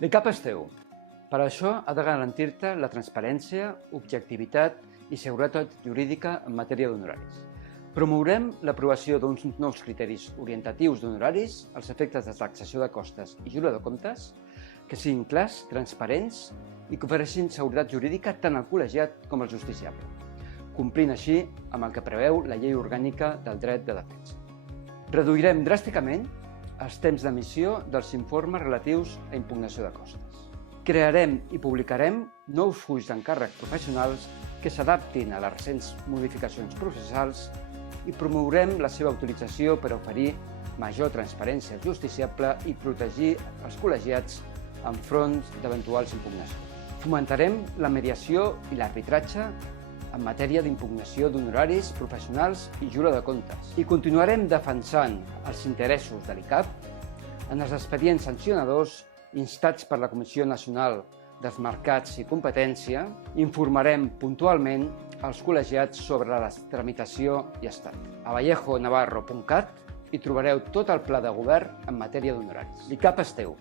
L'ICAP és teu. Per això ha de garantir-te la transparència, objectivitat i seguretat jurídica en matèria d'honoraris. Promourem l'aprovació d'uns nous criteris orientatius d'honoraris als efectes de taxació de costes i jura de comptes que siguin clars, transparents i que ofereixin seguretat jurídica tant al col·legiat com al justiciable, complint així amb el que preveu la Llei Orgànica del Dret de Defensa. Reduirem dràsticament els temps d'emissió dels informes relatius a impugnació de costes. Crearem i publicarem nous fulls d'encàrrec professionals que s'adaptin a les recents modificacions processals i promourem la seva utilització per oferir major transparència justiciable i protegir els col·legiats enfront d'eventuals impugnacions. Fomentarem la mediació i l'arbitratge en matèria d'impugnació d'honoraris professionals i jura de comptes. I continuarem defensant els interessos de l'ICAP en els expedients sancionadors instats per la Comissió Nacional dels Mercats i Competència. Informarem puntualment als col·legiats sobre la tramitació i estat. A vallejonavarro.cat hi trobareu tot el pla de govern en matèria d'honoraris. L'ICAP és teu.